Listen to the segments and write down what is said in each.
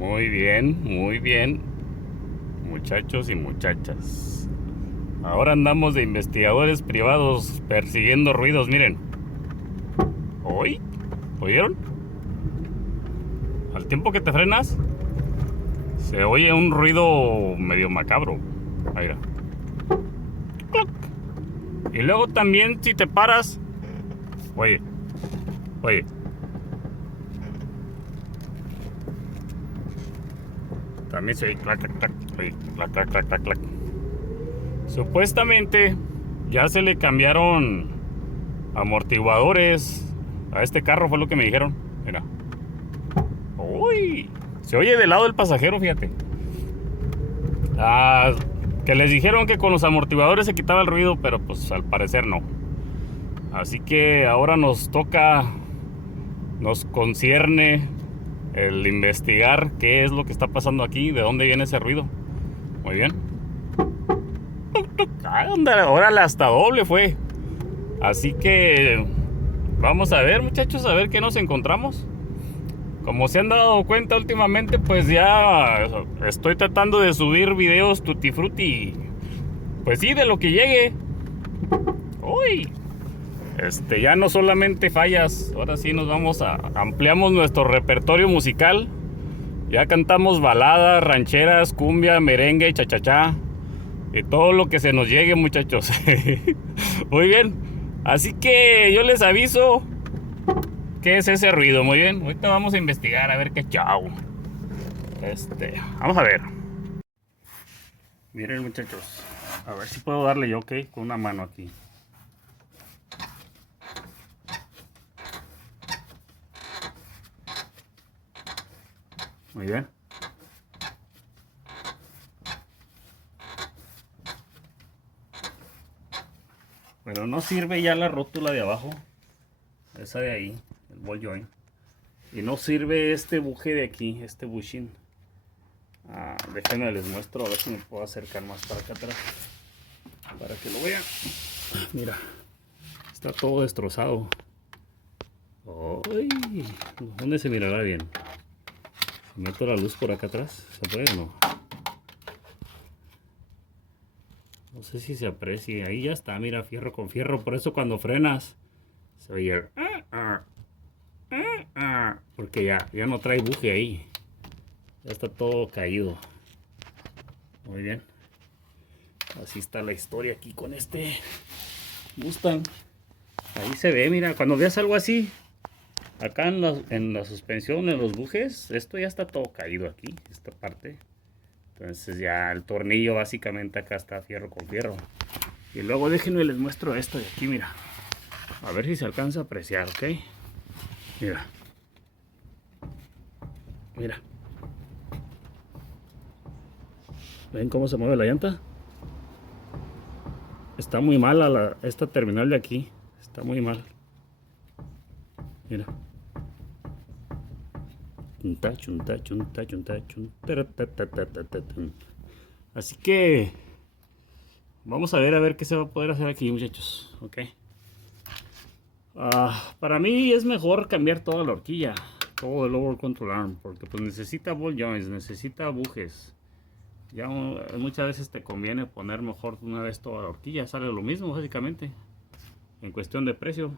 muy bien, muchachos y muchachas. Ahora andamos de investigadores privados persiguiendo ruidos, miren. ¿Oí? ¿Oyeron? Al tiempo que te frenas, se oye un ruido medio macabro. Ahí va. ¡Cluc! Y luego también si te paras, oye, oye. También se oye clac, clac, clac. Oye, clac, clac, clac, clac, clac. Supuestamente ya se le cambiaron amortiguadores a este carro, fue lo que me dijeron. Mira. Uy, se oye del lado del pasajero, fíjate. Ah, que les dijeron que con los amortiguadores se quitaba el ruido, pero pues al parecer no. Así que ahora nos toca, nos concierne el investigar qué es lo que está pasando aquí, de dónde viene ese ruido. Muy bien. Ahora hasta doble fue. Así que vamos a ver, muchachos, a ver qué nos encontramos. Como se han dado cuenta últimamente, pues ya estoy tratando de subir videos tutti frutti. Pues sí, de lo que llegue. Uy, ya no solamente fallas, ahora sí nos vamos a ampliamos nuestro repertorio musical. Ya cantamos baladas, rancheras, cumbia, merengue, chachachá y todo lo que se nos llegue, muchachos. Muy bien. Así que yo les aviso qué es ese ruido. Muy bien. Ahorita vamos a investigar a ver qué chau. Vamos a ver. Miren, muchachos. A ver si puedo darle yo, ok, con una mano aquí. Muy bien. Pero no sirve ya la rótula de abajo. Esa de ahí, el ball joint. Y no sirve este buje de aquí, este bushing. Déjenme les muestro, a ver si me puedo acercar más para acá atrás. Para que lo vean. Mira, está todo destrozado. Ay, ¿dónde se mirará bien? ¿Meto la luz por acá atrás? ¿Se puede o no? No sé si se aprecia. Ahí ya está, mira, fierro con fierro. Por eso cuando frenas se oye el porque ya no trae buje ahí. Ya está todo caído. Muy bien. Así está la historia aquí con este Mustang. Ahí se ve, mira, cuando veas algo así, acá en la suspensión, en los bujes, esto ya está todo caído aquí, esta parte. Entonces ya el tornillo básicamente acá está fierro con fierro. Y luego déjenme les muestro esto de aquí, mira. A ver si se alcanza a apreciar, ¿ok? Mira. Mira. ¿Ven cómo se mueve la llanta? Está muy mala esta terminal de aquí. Está muy mal. Mira. Así que vamos a ver qué se va a poder hacer aquí, muchachos. Ok. Para mí es mejor cambiar toda la horquilla, todo el lower control arm, porque pues necesita ball joints, necesita bujes. Ya muchas veces te conviene poner mejor una vez toda la horquilla, sale lo mismo básicamente en cuestión de precio.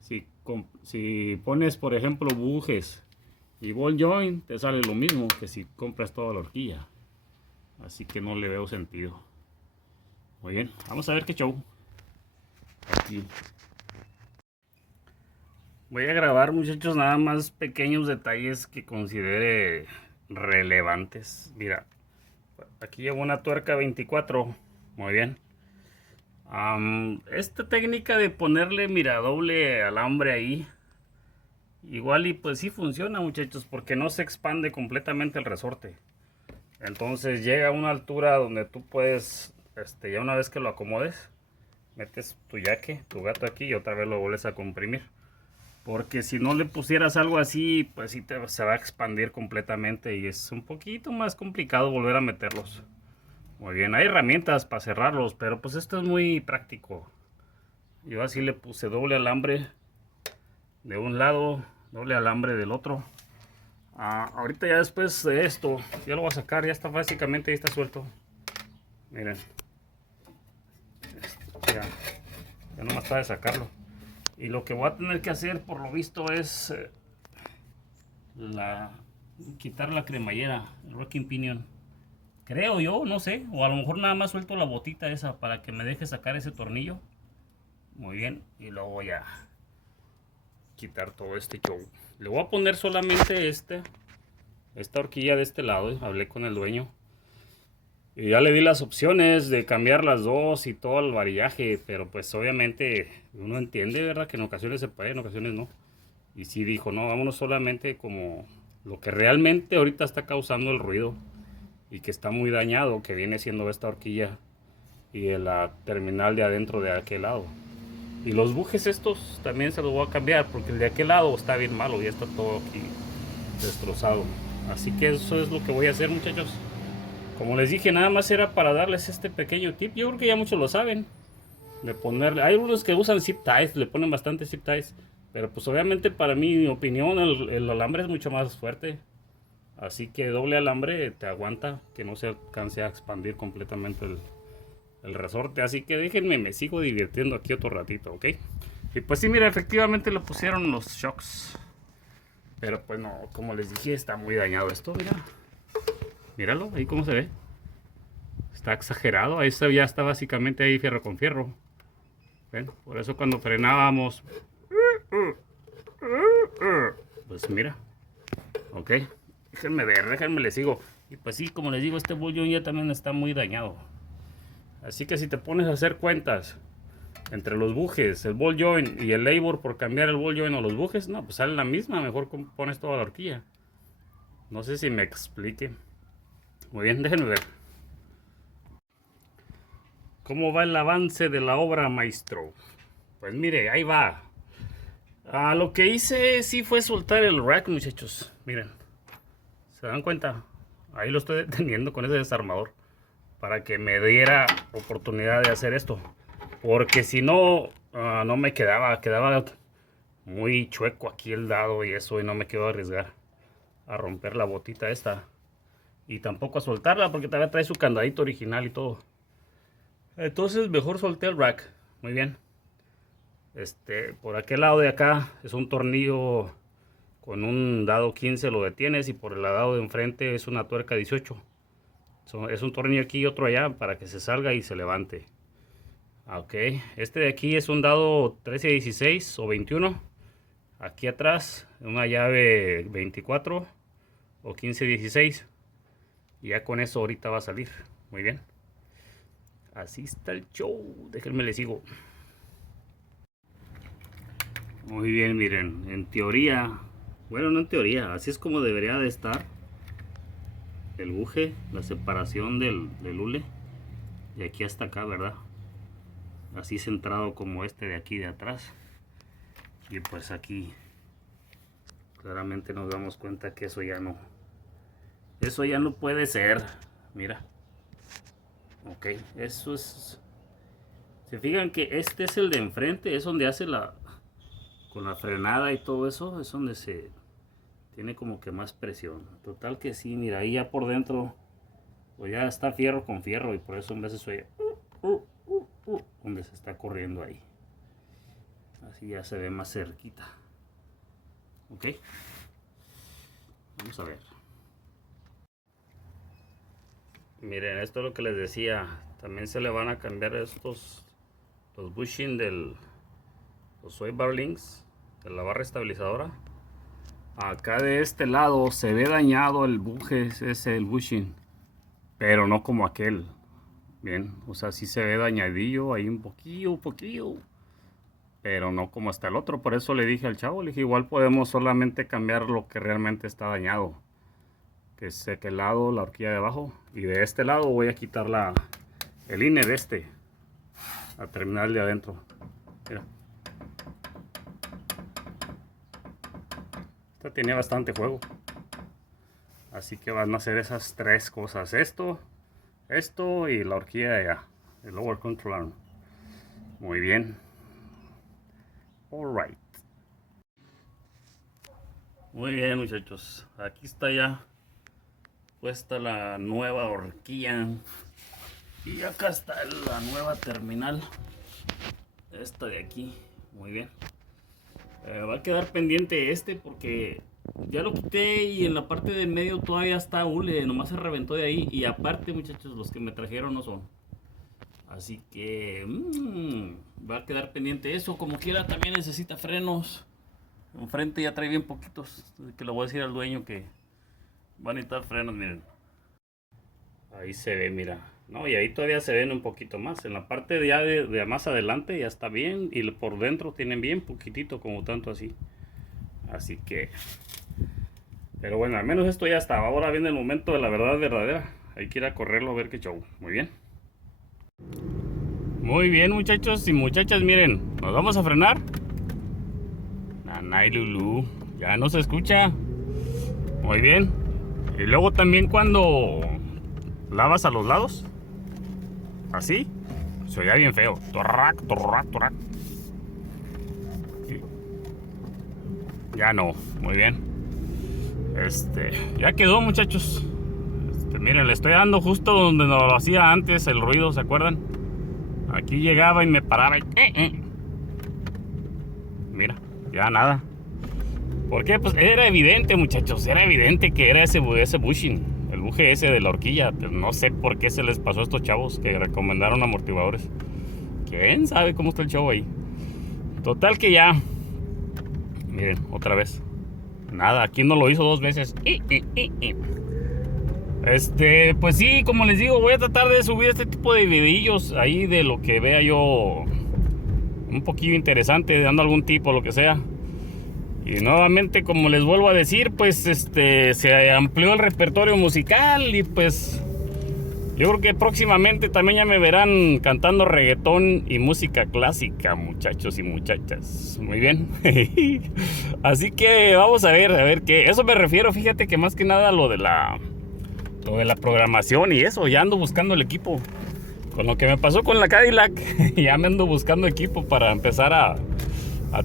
Si pones por ejemplo bujes y ball joint, te sale lo mismo que si compras toda la horquilla. Así que no le veo sentido. Muy bien, vamos a ver qué show. Aquí. Voy a grabar, muchachos, nada más pequeños detalles que considere relevantes. Mira, aquí llevo una tuerca 24. Muy bien. Esta técnica de ponerle, mira, doble alambre ahí. Igual y pues sí funciona, muchachos, porque no se expande completamente el resorte. Entonces llega a una altura donde tú puedes, ya una vez que lo acomodes, metes tu yaque, tu gato aquí y otra vez lo vuelves a comprimir. Porque si no le pusieras algo así, pues sí se va a expandir completamente y es un poquito más complicado volver a meterlos. Muy bien, hay herramientas para cerrarlos, pero pues esto es muy práctico. Yo así le puse doble alambre de un lado, doble alambre del otro. Ahorita ya después de esto, ya lo voy a sacar, ya está básicamente, ya está suelto. Miren. Ya, ya nomás está de sacarlo. Y lo que voy a tener que hacer, por lo visto, es quitar la cremallera, el rocking pinion. Creo yo, no sé. O a lo mejor nada más suelto la botita esa para que me deje sacar ese tornillo. Muy bien. Y luego voy a quitar todo este show. Le voy a poner solamente esta horquilla de este lado. Hablé con el dueño. Y ya le di las opciones de cambiar las dos y todo el varillaje. Pero pues obviamente uno entiende, ¿verdad? Que en ocasiones se puede, en ocasiones no. Y sí dijo, no, vámonos solamente como lo que realmente ahorita está causando el ruido. Y que está muy dañado, que viene siendo esta horquilla y de la terminal de adentro de aquel lado. Y los bujes estos también se los voy a cambiar porque el de aquel lado está bien malo, ya está todo aquí destrozado. Así que eso es lo que voy a hacer, muchachos. Como les dije, nada más era para darles este pequeño tip. Yo creo que ya muchos lo saben. De ponerle, hay unos que usan zip ties, le ponen bastante zip ties. Pero pues obviamente para mi opinión el alambre es mucho más fuerte. Así que doble alambre te aguanta que no se alcance a expandir completamente el resorte. Así que déjenme, me sigo divirtiendo aquí otro ratito, ¿ok? Y pues sí, mira, efectivamente le pusieron los shocks. Pero pues no, como les dije, está muy dañado esto, mira. Míralo, ahí cómo se ve. Está exagerado, ahí ya está básicamente ahí fierro con fierro. ¿Ven? Por eso cuando frenábamos... Pues mira, ok. Déjenme ver, déjenme les sigo. Y pues sí, como les digo, este ball joint ya también está muy dañado. Así que si te pones a hacer cuentas entre los bujes, el ball joint y el labor por cambiar el ball joint o los bujes, no, pues sale la misma. Mejor pones toda la horquilla. No sé si me explique. Muy bien, déjenme ver. ¿Cómo va el avance de la obra, maestro? Pues mire, ahí va. Lo que hice sí fue soltar el rack, muchachos. Miren. ¿Se dan cuenta? Ahí lo estoy deteniendo con ese desarmador para que me diera oportunidad de hacer esto. Porque si no, no me quedaba muy chueco aquí el dado y eso, y no me quiero arriesgar a romper la botita esta. Y tampoco a soltarla porque todavía trae su candadito original y todo. Entonces mejor solté el rack. Muy bien. Por aquel lado de acá es un tornillo con un dado 15 lo detienes, y por el lado de enfrente es una tuerca 18. Es un tornillo aquí y otro allá para que se salga y se levante. Ok, este de aquí es un dado 13, 16 o 21. Aquí atrás una llave 24 o 15, 16. Y ya con eso ahorita va a salir. Muy bien. Así está el show. Déjenme les sigo. Muy bien, miren, en teoría, bueno, no en teoría, así es como debería de estar el buje, la separación del hule de aquí hasta acá, ¿verdad? Así centrado como este de aquí de atrás. Y pues aquí claramente nos damos cuenta que eso ya no puede ser. Mira, ok, eso es, se fijan que este es el de enfrente, es donde hace con la frenada y todo eso, es donde se tiene como que más presión. Total que sí, mira, ahí ya por dentro pues ya está fierro con fierro, y por eso en vez se oye donde se está corriendo ahí. Así ya se ve más cerquita. Ok, vamos a ver. Miren, esto es lo que les decía. También se le van a cambiar los bushing los sway bar links de la barra estabilizadora. Acá de este lado se ve dañado el buje, ese el bushing, pero no como aquel. Bien, o sea, sí se ve dañadillo ahí un poquillo, pero no como hasta el otro. Por eso le dije al chavo, le dije, igual podemos solamente cambiar lo que realmente está dañado, que es aquel lado, la horquilla de abajo, y de este lado voy a quitar el INE de la terminal de adentro. Mira, esta tiene bastante juego, así que van a hacer esas tres cosas: esto y la horquilla de allá, el lower control arm. Muy bien. Alright. Muy bien, muchachos. Aquí está ya puesta la nueva horquilla. Y acá está la nueva terminal. Esta de aquí. Muy bien. Va a quedar pendiente porque ya lo quité y en la parte de medio todavía está hule. Nomás se reventó de ahí. Y aparte, muchachos, los que me trajeron no son. Así que va a quedar pendiente eso. Como quiera, también necesita frenos. Enfrente ya trae bien poquitos. Que le voy a decir al dueño que van a necesitar frenos, miren. Ahí se ve, mira. No, y ahí todavía se ven un poquito más. En la parte de, ya de más adelante ya está bien. Y por dentro tienen bien poquitito, como tanto así. Así que... Pero bueno, al menos esto ya está. Ahora viene el momento de la verdad verdadera. Hay que ir a correrlo a ver qué show. Muy bien. Muy bien, muchachos y muchachas, miren. Nos vamos a frenar. Nanay Lulú. Ya no se escucha. Muy bien. Y luego también cuando lavas a los lados, así, se oía bien feo. Torrac, torrac, torrac. Ya no, muy bien. Ya quedó, muchachos. Miren, le estoy dando justo donde nos lo hacía antes el ruido, ¿se acuerdan? Aquí llegaba y me paraba y... Mira, ya nada. ¿Por qué? Pues era evidente, muchachos, era evidente que era ese bushing, el buje ese de la horquilla. Pues no sé por qué se les pasó a estos chavos que recomendaron amortiguadores. ¿Quién sabe cómo está el chavo ahí? Total que ya... Miren, otra vez. Nada, aquí no lo hizo 2 veces. Pues sí, como les digo, voy a tratar de subir este tipo de videillos ahí de lo que vea yo un poquillo interesante, dando algún tipo, lo que sea. Y nuevamente, como les vuelvo a decir, pues se amplió el repertorio musical y pues yo creo que próximamente también ya me verán cantando reggaetón y música clásica, muchachos y muchachas. Muy bien. Así que vamos a ver qué. Eso me refiero, fíjate que más que nada lo de la programación y eso, ya ando buscando el equipo. Con lo que me pasó con la Cadillac, ya me ando buscando equipo para empezar a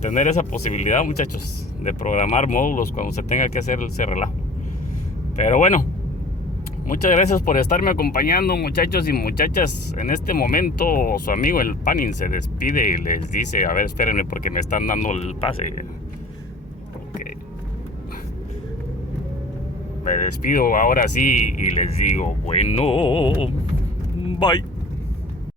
tener esa posibilidad, muchachos, de programar módulos cuando se tenga que hacer ese relajo. Pero bueno, muchas gracias por estarme acompañando, muchachos y muchachas. En este momento su amigo el Panin se despide y les dice, a ver, espérenme porque me están dando el pase. Okay. Me despido ahora sí y les digo, bueno, bye.